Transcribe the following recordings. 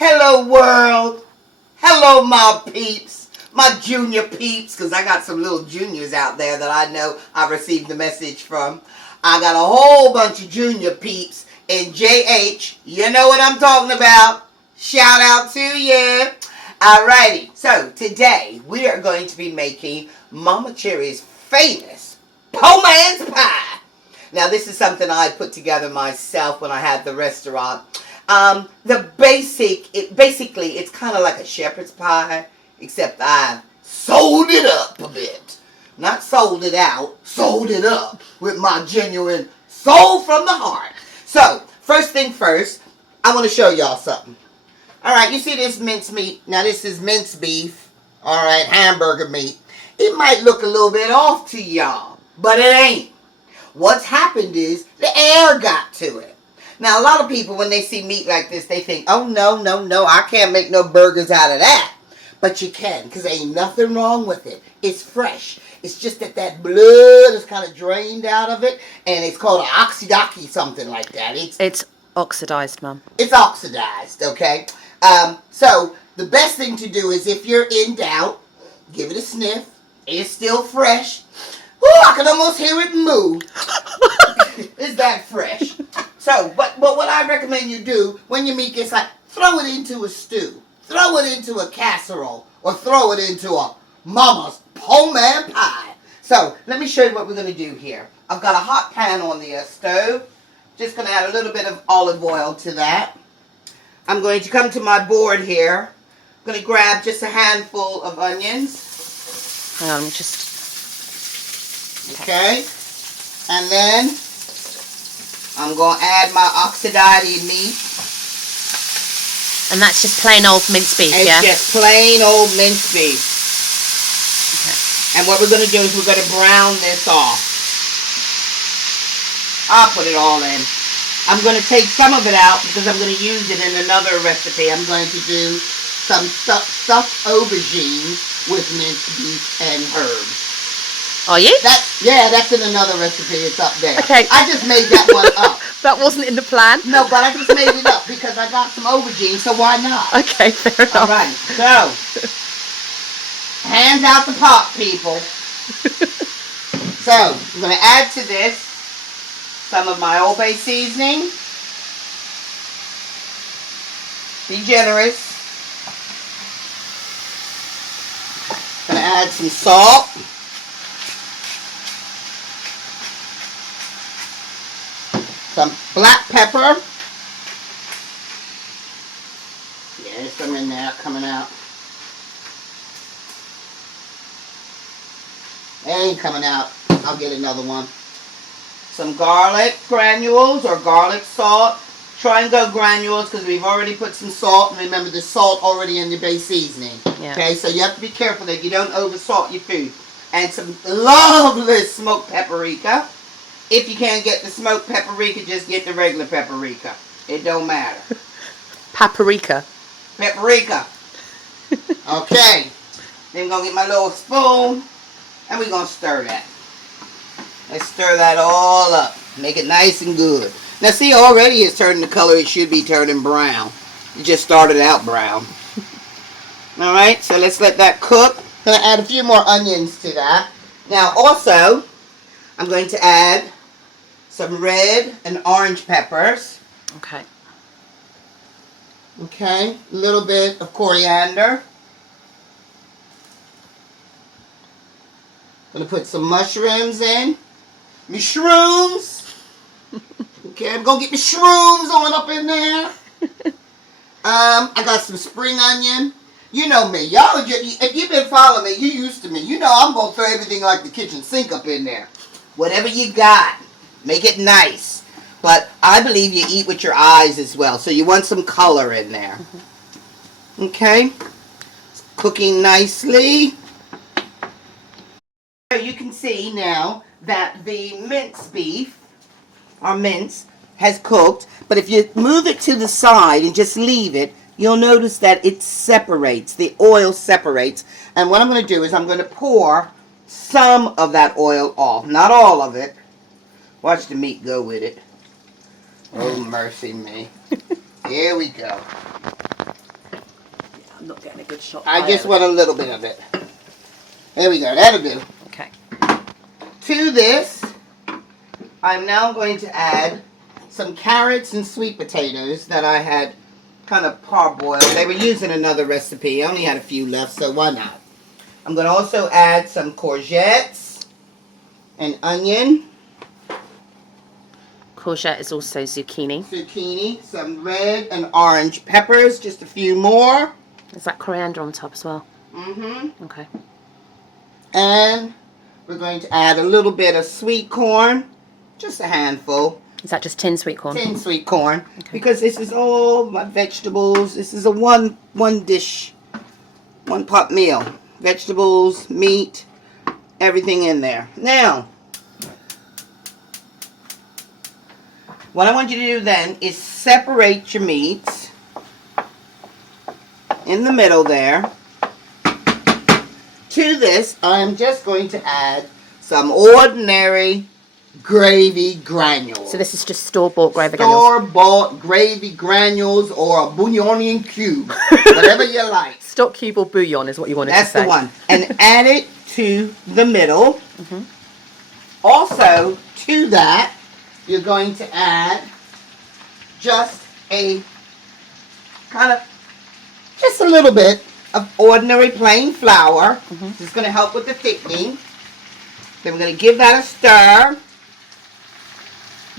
Hello world. Hello my peeps. My junior peeps, because I got some little juniors out there that I know I received the message from. I got a whole bunch of junior peeps in JH. You know what I'm talking about. Shout out to you. Alrighty, so today we are going to be making Momma Cherri's famous po' man's pie. Now this is something I put together myself when I had the restaurant. Basically it's kind of like a shepherd's pie, except I've sold it up a bit. Not sold it out, sold it up with my genuine soul from the heart. So, first thing first, I want to show y'all something. Alright, you see this minced meat? Now this is minced beef. Alright, hamburger meat. It might look a little bit off to y'all, but it ain't. What's happened is the air got to it. Now, a lot of people, when they see meat like this, they think, oh, no, I can't make no burgers out of that. But you can, because there ain't nothing wrong with it. It's fresh. It's just that blood is kind of drained out of it, and it's called an oxidaki, something like that. It's oxidized, Mum. It's oxidized, okay? So, the best thing to do is, if you're in doubt, give it a sniff. It's still fresh. Woo, I can almost hear it move. It's that fresh. So, but what I recommend you do when your meat gets like, throw it into a stew, throw it into a casserole, or throw it into a mama's po' man pie. So, let me show you what we're going to do here. I've got a hot pan on the stove. Just going to add a little bit of olive oil to that. I'm going to come to my board here. I'm going to grab just a handful of onions. Okay. And then I'm going to add my oxidized meat. And that's just plain old minced beef, yeah? It's just plain old minced beef. Okay. And what we're going to do is we're going to brown this off. I'll put it all in. I'm going to take some of it out because I'm going to use it in another recipe. I'm going to do some stuffed aubergines with minced beef and herbs. Are you? That's in another recipe. It's up there. Okay. I just made that one up. That wasn't in the plan? No, but I just made it up because I got some aubergine, so why not? Okay, fair enough. Alright, so, hands out the pot, people. So, I'm going to add to this some of my Old Bay seasoning. Be generous. Going to add some salt. Some black pepper. Yeah, there's some in there coming out. They ain't coming out. I'll get another one. Some garlic granules or garlic salt. Try and go granules because we've already put some salt. And remember, there's salt already in your base seasoning. Yeah. Okay, so you have to be careful that you don't over salt your food. And some lovely smoked paprika. If you can't get the smoked paprika, just get the regular paprika. It don't matter. Paprika. Paprika. Okay. Then I'm going to get my little spoon. And we're going to stir that. Let's stir that all up. Make it nice and good. Now see, already it's turning the color it should be turning brown. It just started out brown. Alright, so let's let that cook. I'm going to add a few more onions to that. Now also, I'm going to add some red and orange peppers. Okay. Okay, a little bit of coriander. Gonna put some mushrooms in. Me shrooms. Okay, I'm gonna get me shrooms on up in there. I got some spring onion. You know me, y'all. If you've been following me, you used to me. You know I'm gonna throw everything like the kitchen sink up in there. Whatever you got. Make it nice. But I believe you eat with your eyes as well. So you want some color in there. Okay. It's cooking nicely. You can see now that the minced beef, or mince, has cooked. But if you move it to the side and just leave it, you'll notice that it separates. The oil separates. And what I'm going to do is I'm going to pour some of that oil off. Not all of it. Watch the meat go with it. Oh, mercy me. Here we go. not getting a good shot. I just want a little bit of it. There we go. That'll do. Okay. To this, I'm now going to add some carrots and sweet potatoes that I had kind of parboiled. They were using another recipe. I only had a few left, so why not? I'm going to also add some courgettes and onion. Courgette is also zucchini. Zucchini, some red and orange peppers, just a few more. Is that coriander on top as well? Mm-hmm. Okay. And we're going to add a little bit of sweet corn, just a handful. Is that just tin sweet corn? Tin sweet corn, Okay. because this is all my vegetables. This is a one dish, one pot meal. Vegetables, meat, everything in there. Now, what I want you to do then is separate your meats in the middle there. To this, I'm just going to add some ordinary gravy granules. So this is just store-bought gravy granules? Store-bought gravy granules or a bouillon cube. Whatever you like. Stock cube or bouillon is what you wanted That's to say. the one. And add it to the middle. Mm-hmm. Also, to that, you're going to add just a just a little bit of ordinary plain flour. Mm-hmm. This is going to help with the thickening. Then we're going to give that a stir.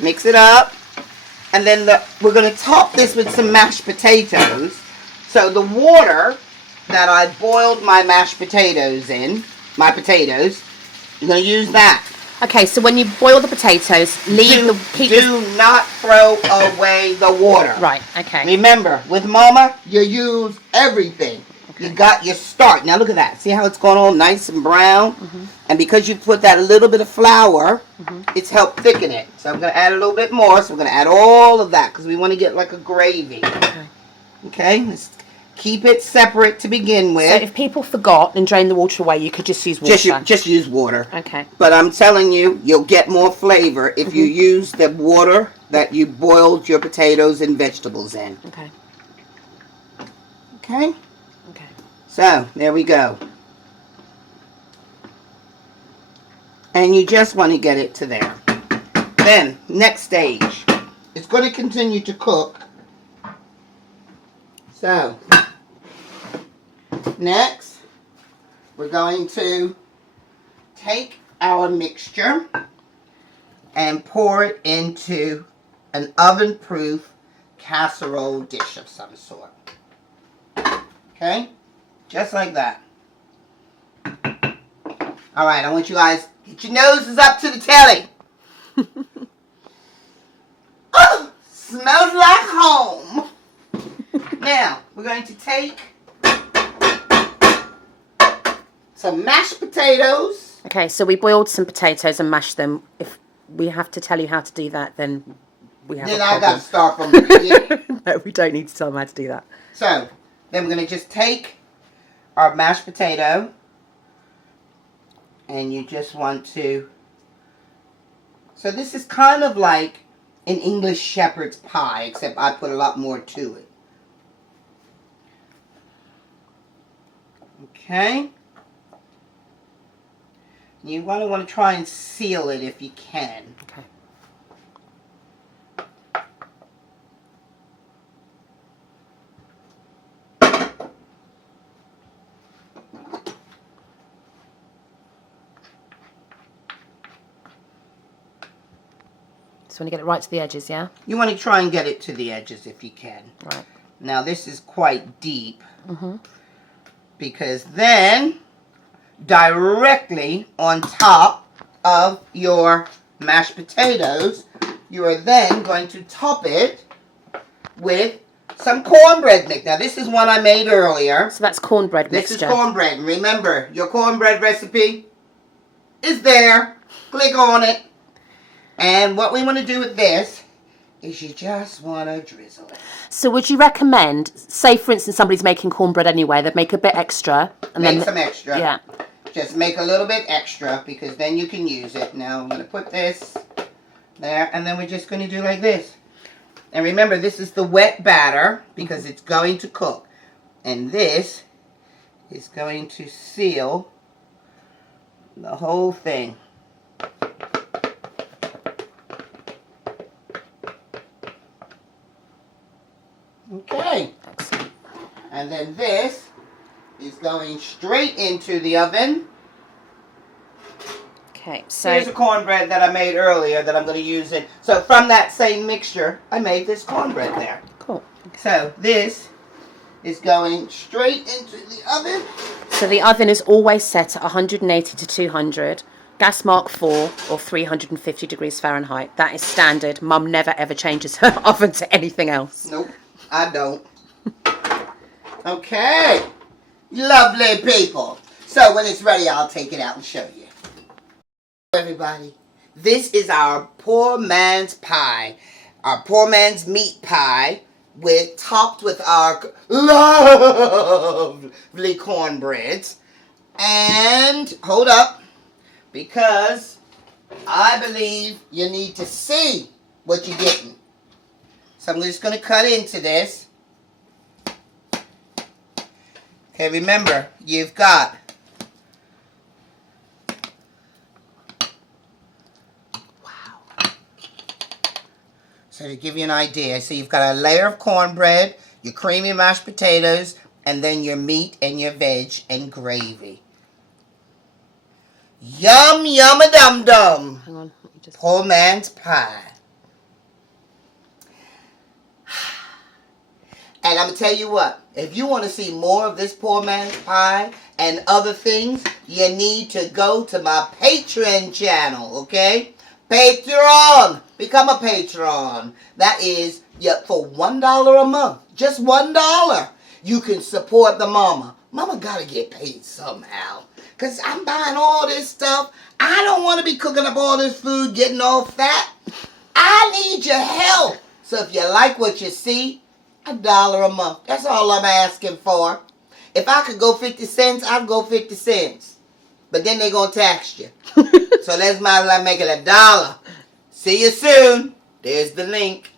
Mix it up. And then we're going to top this with some mashed potatoes. So the water that I boiled my mashed potatoes in, I'm going to use that. Okay, so when you boil the potatoes, Do not throw away the water. Right, okay. Remember, with Mama, you use everything. Okay. You got your start. Now look at that. See how it's going all nice and brown? Mm-hmm. And because you put that a little bit of flour, mm-hmm. it's helped thicken it. So I'm going to add a little bit more. So we're going to add all of that because we want to get like a gravy. Okay. Okay? Let's keep it separate to begin with. So if people forgot and drained the water away, you could just use water? Just use water. Okay. But I'm telling you, you'll get more flavor if you use the water that you boiled your potatoes and vegetables in. Okay. Okay? Okay. So, there we go. And you just want to get it to there. Then, next stage. It's going to continue to cook. So, next, we're going to take our mixture and pour it into an oven-proof casserole dish of some sort. Okay? Just like that. Alright, I want you guys, get your noses up to the telly. Oh, smells like home. Now, we're going to take some mashed potatoes. Okay, so we boiled some potatoes and mashed them. If we have to tell you how to do that, then we have a problem. I got to start from the beginning. No, we don't need to tell them how to do that. So, then we're going to just take our mashed potato and you just want to... So this is kind of like an English shepherd's pie, except I put a lot more to it. Okay. You want to try and seal it if you can. Okay. So when you get it right to the edges, yeah? You want to try and get it to the edges if you can. Right. Now this is quite deep. Mm-hmm. Because then, directly on top of your mashed potatoes, you are then going to top it with some cornbread mix. Now, this is one I made earlier. So that's cornbread mixture. This is cornbread. Remember, your cornbread recipe is there. Click on it. And what we want to do with this is you just want to drizzle it. So would you recommend, say for instance somebody's making cornbread anyway, they'd make a bit extra. And make some extra. Yeah. Just make a little bit extra because then you can use it. Now I'm going to put this there and then we're just going to do like this. And remember, this is the wet batter because it's going to cook. And this is going to seal the whole thing. Okay. Excellent. And then this is going straight into the oven. Okay, so here's a cornbread that I made earlier that I'm going to use it. So from that same mixture, I made this cornbread there. cool. So this is going straight into the oven. So the oven is always set at 180 to 200, gas mark 4 or 350 degrees Fahrenheit. That is standard. Mum never ever changes her oven to anything else. Nope, I don't. Okay, lovely people. So when it's ready, I'll take it out and show you. Everybody, this is our poor man's pie, our poor man's meat pie, topped with our lovely cornbreads. And hold up, because I believe you need to see what you're getting. So I'm just going to cut into this. Okay, remember, you've got so to give you an idea, so you've got a layer of cornbread, your creamy mashed potatoes, and then your meat and your veg and gravy. Yum, yum, a dum dum. Hang on, let me just... Poor man's pie. And I'm going to tell you what, if you want to see more of this poor man's pie and other things, you need to go to my Patreon channel, okay? Patreon! Become a patron. That is for $1 a month. Just $1. You can support the mama. Mama got to get paid somehow. Because I'm buying all this stuff. I don't want to be cooking up all this food, getting all fat. I need your help. So if you like what you see, $1 a month. That's all I'm asking for. If I could go 50 cents, I'd go 50 cents. But then they're going to tax you. So let's might as well make it $1. See you soon. There's the link.